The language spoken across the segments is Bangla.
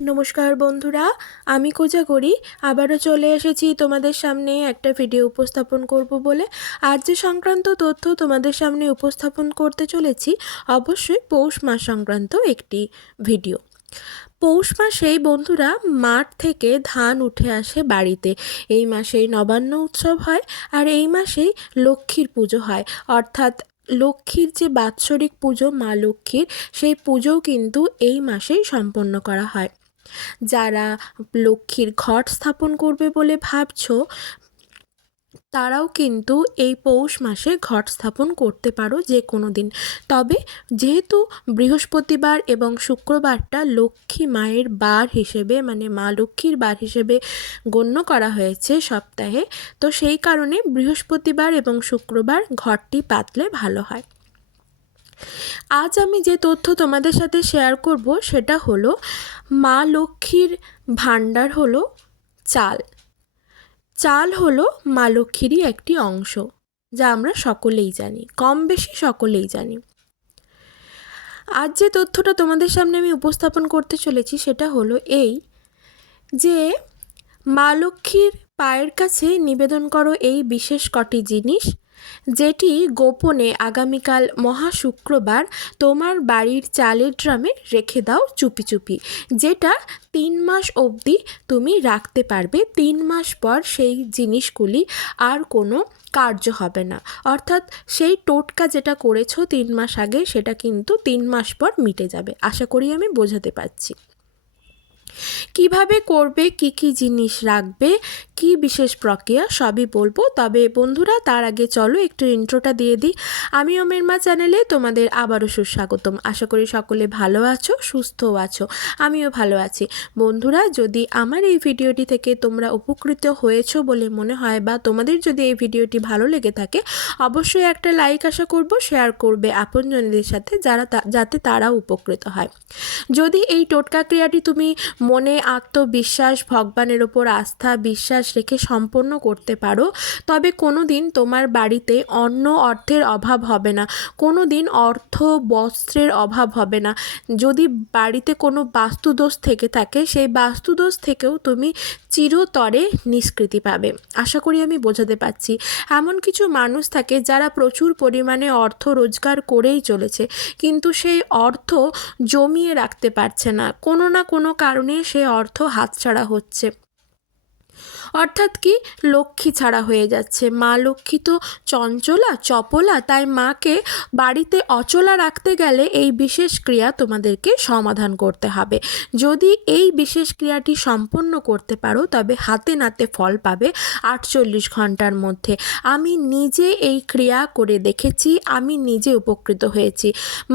নমস্কার বন্ধুরা, আমি কোজাগরি আবারও চলে এসেছি তোমাদের সামনে একটা ভিডিও উপস্থাপন করব বলে। আজ যে সংক্রান্ত তথ্য তোমাদের সামনে উপস্থাপন করতে চলেছি অবশ্যই পৌষ মাস সংক্রান্ত একটি ভিডিও। পৌষ মাসেই বন্ধুরা মাঠ থেকে ধান উঠে আসে বাড়িতে। এই মাসেই নবান্ন উৎসব হয় আর এই মাসেই লক্ষ্মীর পুজো হয়, অর্থাৎ লক্ষ্মীর যে বাৎসরিক পুজো মা লক্ষ্মীর, সেই পুজোও কিন্তু এই মাসেই সম্পন্ন করা হয়। যারা লক্ষ্মীর ঘট স্থাপন করবে বলে ভাবছো, তারাও কিন্তু এই পৌষ মাসে ঘট স্থাপন করতে পারো যে কোনো দিন। তবে যেহেতু বৃহস্পতিবার এবং শুক্রবারটা লক্ষ্মী মায়ের বার হিসেবে, মানে মা লক্ষ্মীর বার হিসেবে গণ্য করা হয়েছে সপ্তাহে, তো সেই কারণে বৃহস্পতিবার এবং শুক্রবার ঘটটি পাতলে ভালো হয়। আজ আমি যে তথ্য তোমাদের সাথে শেয়ার করব সেটা হলো মা লক্ষ্মীর ভাণ্ডার হলো চাল। চাল হলো মা লক্ষ্মীরই একটি অংশ, যা আমরা সকলেই জানি, কম বেশি সকলেই জানি। আজ যে তথ্যটা তোমাদের সামনে আমি উপস্থাপন করতে চলেছি সেটা হলো এই যে মা লক্ষ্মীর পায়ের কাছে নিবেদন করো এই বিশেষ কটি জিনিস, যেটি গোপনে আগামীকাল মহা শুক্রবার তোমার বাড়ির চালের ড্রামে রেখে দাও চুপি চুপি, যেটা 3 মাস অবধি তুমি রাখতে পারবে। 3 মাস পর সেই জিনিসগুলি আর কোনো কার্য হবে না, অর্থাৎ সেই টোটকা যেটা করেছো 3 মাস আগে সেটা কিন্তু 3 মাস পর মিটে যাবে। আশা করি আমি বোঝাতে পারছি। কিভাবে করবে, কি কি জিনিস রাখবে, কি বিশেষ প্রক্রিয়া, সবই বলবো। তবে বন্ধুরা তার আগে চলো একটু ইন্ট্রোটা দিয়ে দিই। আমি ওমের মা চ্যানেলে তোমাদের আবারও সুস্বাগতম। আশা করি সকলে ভালো আছো, সুস্থও আছো, আমিও ভালো আছি। বন্ধুরা, যদি আমার এই ভিডিওটি থেকে তোমরা উপকৃত হয়েছো বলে মনে হয় বা তোমাদের যদি এই ভিডিওটি ভালো লেগে থাকে, অবশ্যই একটা লাইক আশা করব, শেয়ার করবে আপনজনদের সাথে যাতে তারাও উপকৃত হয়। যদি এই টোটকা ক্রিয়াটি তুমি মনে আত্মবিশ্বাস, ভগবানের ওপর আস্থা বিশ্বাস রেখে সম্পন্ন করতে পারো, তবে কোনো দিন তোমার বাড়িতে অর্থের অভাব হবে না, কোনো দিন অর্থ বস্ত্রের অভাব হবে না। যদি বাড়িতে কোনো বাস্তুদোষ থেকে থাকে, সেই বাস্তুদোষ থেকেও তুমি চিরতরে নিষ্কৃতি পাবে। আশা করি আমি বোঝাতে পারছি। এমন কিছু মানুষ থাকে যারা প্রচুর পরিমাণে অর্থ রোজগার করেই চলেছে, কিন্তু সেই অর্থ জমিয়ে রাখতে পারছে না, কোনো না কোনো কারণে সে অর্থ হাতছাড়া হচ্ছে, অর্থাৎ কি লক্ষ্মী ছাড়া হয়ে যাচ্ছে। মা লক্ষ্মী তো চঞ্চলা চপলা, তাই মাকে বাড়িতে অচলা রাখতে গেলে এই বিশেষ ক্রিয়া তোমাদেরকে সমাধান করতে হবে। যদি এই বিশেষ ক্রিয়াটি সম্পন্ন করতে পারো তবে হাতে নাতে ফল পাবে 48 ঘন্টার মধ্যে। আমি নিজে এই ক্রিয়া করে দেখেছি, আমি নিজে উপকৃত হয়েছি।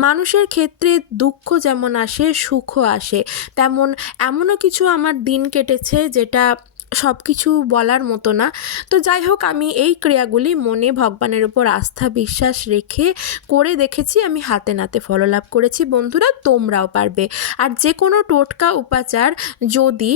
মানুষের ক্ষেত্রে দুঃখ যেমন আসে, সুখও আসে, তেমন এমনও কিছু আমার দিন কেটেছে যেটা সব কিছু বলার মতো না। তো যাই হোক, আমি এই ক্রিয়াগুলি মনে ভগবানের উপর আস্থা বিশ্বাস রেখে করে দেখেছি, আমি হাতে নাতে ফললাভ করেছি। বন্ধুরা, তোমরাও পারবে। আর যে কোনো টোটকা উপাচার যদি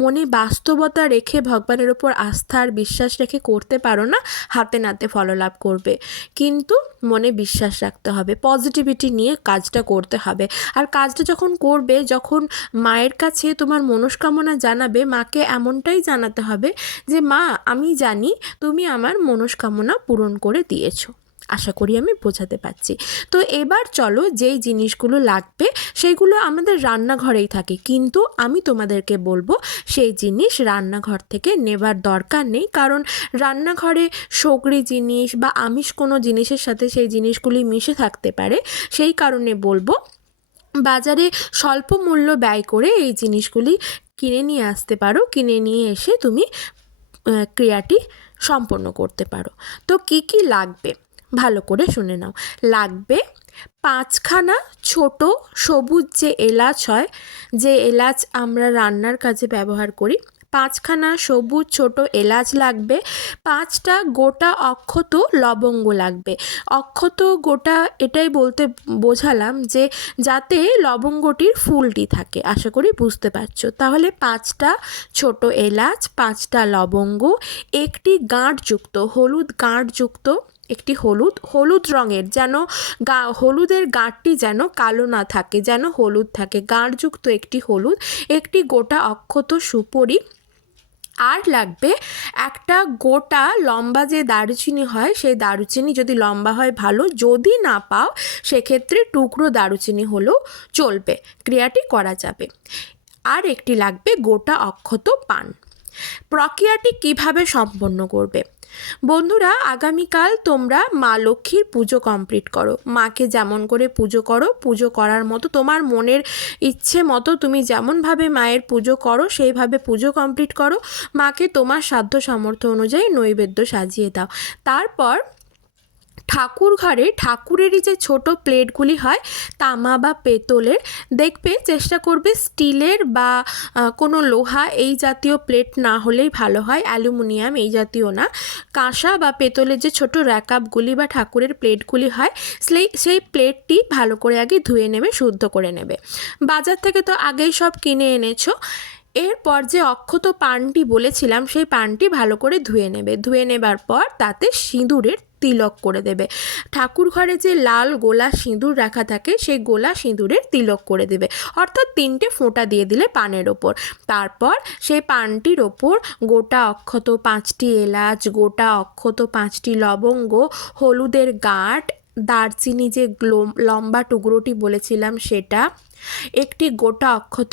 মনে বাস্তবতা রেখে ভগবানের উপর আস্থা আর বিশ্বাস রেখে করতে পারো না, হাতে নাতে ফললাভ করবে। কিন্তু মনে বিশ্বাস রাখতে হবে, পজিটিভিটি নিয়ে কাজটা করতে হবে। আর কাজটা যখন করবে, যখন মায়ের কাছে তোমার মনস্কামনা জানাবে, মাকে এমনটাই জানাতে হবে যে মা, আমি জানি তুমি আমার মনস্কামনা পূরণ করে দিয়েছো। আশা করি আমি বোঝাতে পারছি। তো এবার চলো, যেই জিনিসগুলো লাগবে সেইগুলো আমাদের রান্নাঘরেই থাকে, কিন্তু আমি তোমাদেরকে বলবো সেই জিনিস রান্নাঘর থেকে নেবার দরকার নেই, কারণ রান্নাঘরে সগড়ি জিনিস বা আমিষ কোনো জিনিসের সাথে সেই জিনিসগুলি মিশে থাকতে পারে। সেই কারণে বলবো বাজারে স্বল্প মূল্য ব্যয় করে এই জিনিসগুলি কিনে নিয়ে আসতে পারো। কিনে নিয়ে এসে তুমি ক্রিয়াটি সম্পন্ন করতে পারো। তো কি কি লাগবে ভালো করে শুনে নাও। লাগবে 5খানা ছোট সবুজ যে এলাচ হয়, যে এলাচ আমরা রান্নার কাজে ব্যবহার করি, 5খানা সবুজ ছোট এলাচ লাগবে। 5টা গোটা অক্ষত লবঙ্গ লাগবে। অক্ষত গোটা এটাই বলতে বোঝালাম যে যাতে লবঙ্গটির ফুলটি থাকে। আশা করি বুঝতে পারছো। তাহলে 5টা ছোট এলাচ, 5টা লবঙ্গ, একটি গাঁটযুক্ত হলুদ গাঁটযুক্ত একটি হলুদ রঙের, যেন হলুদের গাঁটটি যেন কালো না থাকে, যেন হলুদ থাকে, গাঁটযুক্ত একটি হলুদ, একটি গোটা অক্ষত সুপরি, আর লাগবে একটা গোটা লম্বা যে দারুচিনি হয়, সেই দারুচিনি যদি লম্বা হয় ভালো, যদি না পাও সেক্ষেত্রে টুকরো দারুচিনি হলেও চলবে, ক্রিয়াটি করা যাবে। আর একটি লাগবে গোটা অক্ষত পান। প্রক্রিয়াটি কিভাবে সম্পন্ন করবে? বন্ধুরা, আগামীকাল তোমরা মা লক্ষ্মীর পুজো কমপ্লিট করো। মাকে যেমন করে পুজো করো, পুজো করার মতো তোমার মনের ইচ্ছে মতো তুমি যেমনভাবে মায়ের পুজো করো সেইভাবে পুজো কমপ্লিট করো। মাকে তোমার সাধ্য সামর্থ্য অনুযায়ী নৈবেদ্য সাজিয়ে দাও। তারপর ঠাকুর ঘরে ঠাকুরেরই যে ছোট প্লেটগুলি হয়, তামা বা পেতলের, দেখবে চেষ্টা করবে স্টিলের বা কোনো লোহা এই জাতীয় প্লেট না হলেই ভালো হয়, অ্যালুমিনিয়াম এই জাতীয় না, কাঁসা বা পেতলের যে ছোট র্যাকআপগুলি বা ঠাকুরের প্লেটগুলি হয়, সেই প্লেটটি ভালো করে আগে ধুয়ে নেবে, শুদ্ধ করে নেবে। বাজার থেকে তো আগেই সব কিনে এনেছো। এরপর যে অক্ষত পানটি বলেছিলাম, সেই পানটি ভালো করে ধুয়ে নেবে। ধুয়ে নেবার পর তাতে সিঁদুরের তিলক করে দেবে। ঠাকুর ঘরে যে লাল গোলা সিঁদুর রাখা থাকে, সেই গোলা সিঁদুরের তিলক করে দেবে, অর্থাৎ 3টে ফোঁটা দিয়ে দিলে পানের ওপর। তারপর সেই পানটির ওপর গোটা অক্ষত 5টি এলাচ, গোটা অক্ষত 5টি লবঙ্গ, হলুদের গাঁট, দারচিনি যে লম্বা টুকরোটি বলেছিলাম সেটা, একটি গোটা অক্ষত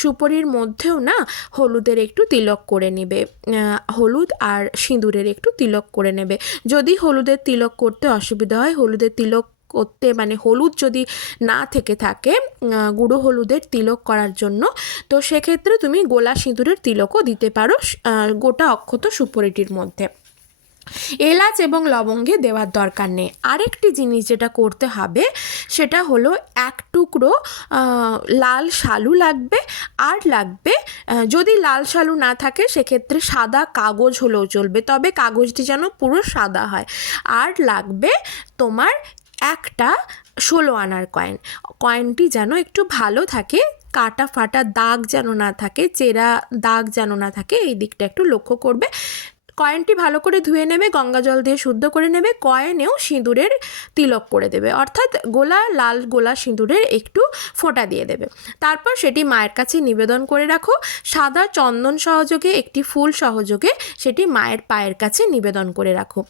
সুপরির মধ্যেও না হলুদের একটু তিলক করে নেবে, হলুদ আর সিঁদুরের একটু তিলক করে নেবে। যদি হলুদের তিলক করতে অসুবিধা হয়, হলুদের তিলক করতে মানে হলুদ যদি না থেকে থাকে গুঁড়ো হলুদের তিলক করার জন্য, তো সেক্ষেত্রে তুমি গোলা সিঁদুরের তিলকও দিতে পারো গোটা অক্ষত সুপরিটির মধ্যে। এলাচ এবং লবঙ্গে দেওয়ার দরকার নেই। আরেকটি জিনিস যেটা করতে হবে সেটা হলো 1 টুকরো লাল শালু লাগবে, আর লাগবে যদি লাল শালু না থাকে সেক্ষেত্রে সাদা কাগজ হলেও চলবে, তবে কাগজটি যেন পুরো সাদা হয়। আর লাগবে তোমার একটা 16 আনার কয়েনটি যেন একটু ভালো থাকে, কাটা ফাটা দাগ যেন না থাকে, চেরা দাগ যেন না থাকে, এই দিকটা একটু লক্ষ্য করবে। কয়েনটি ভালো করে ধুয়ে নেবে, গঙ্গা জল দিয়ে শুদ্ধ করে নেবে, কয়েনেও সিঁদুরের তিলক করে দেবে, অর্থাৎ লাল গোলা সিঁদুরের একটু ফোঁটা দিয়ে দেবে। তারপর সেটি মায়ের কাছে নিবেদন করে রাখো। সাদা চন্দন সহযোগে একটি ফুল সহযোগে সেটি মায়ের পায়ের কাছে নিবেদন করে রাখো।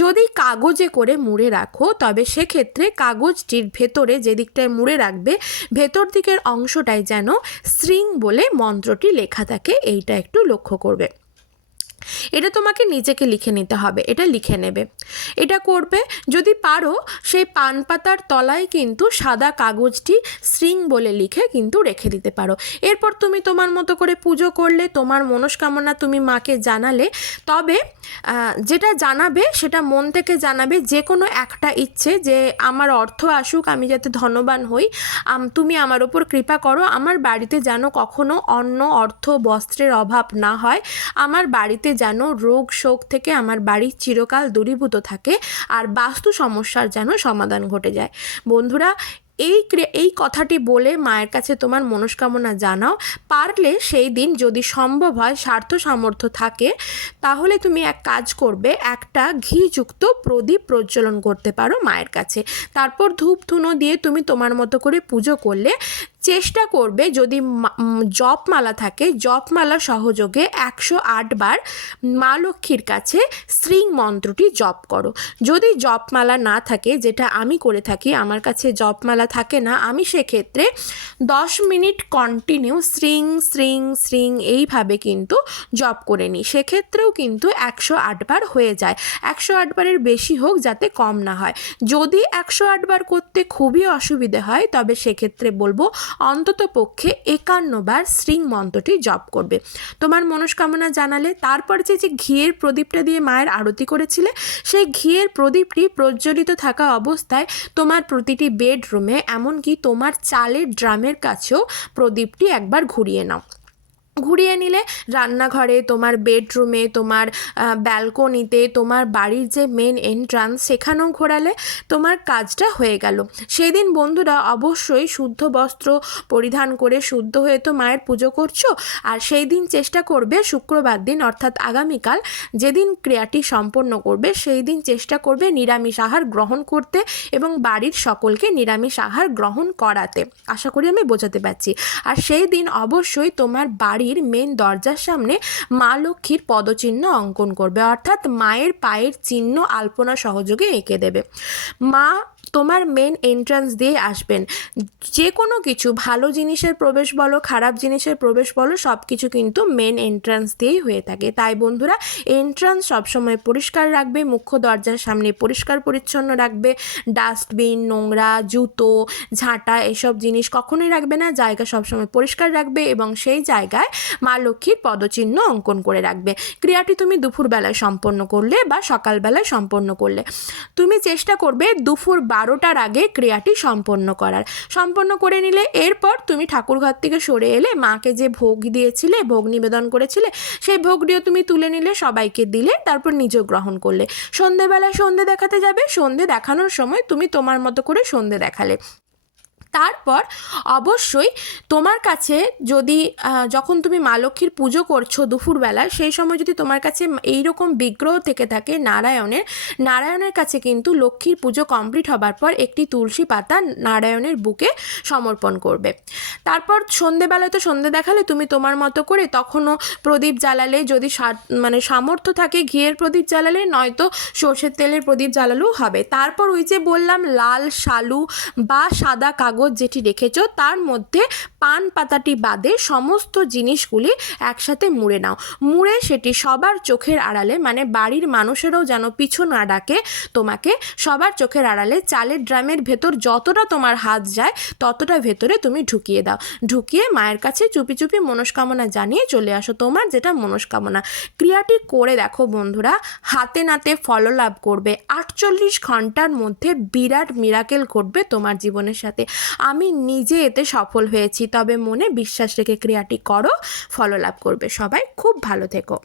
যদি কাগজে করে মুড়ে রাখো, তবে সেক্ষেত্রে কাগজটির ভেতরে যে দিকটায় মুড়ে রাখবে, ভেতর দিকের অংশটায় যেন শ্রীং বলে মন্ত্রটি লেখা থাকে, এইটা একটু লক্ষ্য করবে। এটা তোমাকে নিজেকে লিখে নিতে হবে, এটা লিখে নেবে। এটা করবে, যদি পারো সেই পান পাতার তলায় কিন্তু সাদা কাগজটি শ্রীং বলে লিখে কিন্তু রেখে দিতে পারো। এরপর তুমি তোমার মতো করে পুজো করলে, তোমার মনস্কামনা তুমি মাকে জানালে। তবে যেটা জানাবে সেটা মন থেকে জানাবে, যে কোনো একটা ইচ্ছে, যে আমার অর্থ আসুক, আমি যাতে ধনবান হই, তুমি আমার ওপর কৃপা করো, আমার বাড়িতে যেন কখনো অন্ন, অর্থ, বস্ত্রের অভাব না হয়, আমার বাড়িতে যেন রোগ শোক থেকে আমার বাড়ি চিরকাল দূরীভূত থাকে, আর বাস্তু সমস্যার যেন সমাধান ঘটে যায়। বন্ধুরা, এই কথাটি বলে মায়ের কাছে তোমার মনস্কামনা জানাও। পারলে সেই দিন যদি সম্ভব হয়, স্বার্থ সামর্থ্য থাকে, তাহলে তুমি এক কাজ করবে, একটা ঘিযুক্ত প্রদীপ প্রজ্বলন করতে পারো মায়ের কাছে। তারপর ধূপ ধুনো দিয়ে তুমি তোমার মতো করে পুজো করলে। চেষ্টা করবে যদি জপমালা থাকে, জপমালা সহযোগে 108 বার মা লক্ষ্মীর কাছে শ্রীং মন্ত্রটি জপ করো। যদি জপমালা না থাকে, যেটা আমি করে থাকি, আমার কাছে জপমালা থাকে না, আমি সেক্ষেত্রে 10 মিনিট কন্টিনিউ শ্রীং শ্রীং শ্রীং এইভাবে কিন্তু জপ করে নিই, সেক্ষেত্রেও কিন্তু 108 বার হয়ে যায়। 108 বারের বেশি হোক, যাতে কম না হয়। যদি 108 বার করতে খুবই অসুবিধে হয়, তবে সেক্ষেত্রে বলবো অন্তত পক্ষে 51 বার শ্রীং মন্ত্রটি জপ করবে। তোমার মনস্কামনা জানালে, তারপর যে ঘিয়ের প্রদীপটা দিয়ে মায়ের আরতি করেছিলে, সেই ঘিয়ের প্রদীপটি প্রজ্বলিত থাকা অবস্থায় তোমার প্রতিটি বেডরুমে, এমনকি তোমার চালের ড্রামের কাছেও প্রদীপটি একবার ঘুরিয়ে নাও। ঘুরিয়ে নিলে রান্নাঘরে, তোমার বেডরুমে, তোমার ব্যালকনিতে, তোমার বাড়ির যে মেন এন্ট্রান্স সেখানেও ঘোরালে তোমার কাজটা হয়ে গেল। সেই দিন বন্ধুরা অবশ্যই শুদ্ধ বস্ত্র পরিধান করে শুদ্ধ হয়ে তো মায়ের পুজো করছো, আর সেই দিন চেষ্টা করবে শুক্রবার দিন অর্থাৎ আগামীকাল যেদিন ক্রিয়াটি সম্পন্ন করবে সেই দিন চেষ্টা করবে নিরামিষ আহার গ্রহণ করতে এবং বাড়ির সকলকে নিরামিষ আহার গ্রহণ করাতে। আশা করি আমি বোঝাতে পারছি। আর সেই দিন অবশ্যই তোমার বাড়ির মেন দরজার সামনে মা লক্ষ্মীর পদচিহ্ন অঙ্কন করবে, অর্থাৎ মায়ের পায়ের চিহ্ন আলপনা সহযোগে এঁকে দেবে। মা তোমার মেন এন্ট্রান্স দিয়ে আসবেন। যে কোনো কিছু ভালো জিনিসের প্রবেশ বলো, খারাপ জিনিসের প্রবেশ বলো, সব কিছু কিন্তু মেন এন্ট্রান্স দিয়েই হয়ে থাকে। তাই বন্ধুরা এন্ট্রান্স সবসময় পরিষ্কার রাখবে, মুখ্য দরজার সামনে পরিষ্কার পরিচ্ছন্ন রাখবে, ডাস্টবিন, নোংরা, জুতো, ঝাঁটা এসব জিনিস কখনোই রাখবে না, জায়গা সবসময় পরিষ্কার রাখবে এবং সেই জায়গায় মা লক্ষ্মীর পদচিহ্ন অঙ্কন করে রাখবে। ক্রিয়াটি তুমি দুপুরবেলায় সম্পন্ন করলে বা সকালবেলায় সম্পন্ন করলে তুমি চেষ্টা করবে দুপুর 12টার আগে ক্রিয়াটি সম্পন্ন করে নিলে এরপর তুমি ঠাকুরঘর থেকে সরে এলে মাকে যে ভোগ দিয়েছিলে, ভোগ নিবেদন করেছিলে, সেই ভোগটিও তুমি তুলে নিলে, সবাইকে দিলে, তারপর নিজেও গ্রহণ করলে। সন্ধেবেলায় সন্ধে দেখাতে যাবে, সন্ধে দেখানোর সময় তুমি তোমার মতো করে সন্ধে দেখালে। তারপর অবশ্যই তোমার কাছে যদি যখন তুমি মা লক্ষ্মীর পুজো করছো দুপুরবেলায়, সেই সময় যদি তোমার কাছে এইরকম বিগ্রহ থেকে থাকে নারায়ণের কাছে কিন্তু লক্ষ্মীর পুজো কমপ্লিট হবার পর একটি তুলসী পাতা নারায়ণের বুকে সমর্পণ করবে। তারপর সন্ধেবেলায় তো সন্ধে দেখালে তুমি তোমার মতো করে, তখনও প্রদীপ জ্বালালে, যদি সামর্থ্য থাকে ঘিয়ের প্রদীপ জ্বালালে, নয়তো সর্ষের তেলের প্রদীপ জ্বালালেও হবে। তারপর ওই যে বললাম লাল শালু বা সাদা কাগজ যেটি রেখেছো তার মধ্যে পান পাতাটি বাদে সমস্ত জিনিসগুলি একসাথে মুড়ে নাও। মুড়ে সেটি সবার চোখের আড়ালে, মানে বাড়ির মানুষেরও যেন পিছু না ডাকে তোমাকে, সবার চোখের আড়ালে চালের ড্রামের ভেতর যতটা তোমার হাত যায় ততটা ভেতরে তুমি ঢুকিয়ে দাও। ঢুকিয়ে মায়ের কাছে চুপি চুপি মনস্কামনা জানিয়ে চলে আসো, তোমার যেটা মনস্কামনা। ক্রিয়াটি করে দেখো বন্ধুরা, হাতে নাতে ফল লাভ করবে। 48 ঘন্টার মধ্যে বিরাট মিরাকেল ঘটবে তোমার জীবনের সাথে। আমি নিজে এতে সফল হয়েছি, তবে মনে বিশ্বাস রেখে ক্রিয়াটি করো, ফল লাভ করবে। সবাই খুব ভালো থেকো।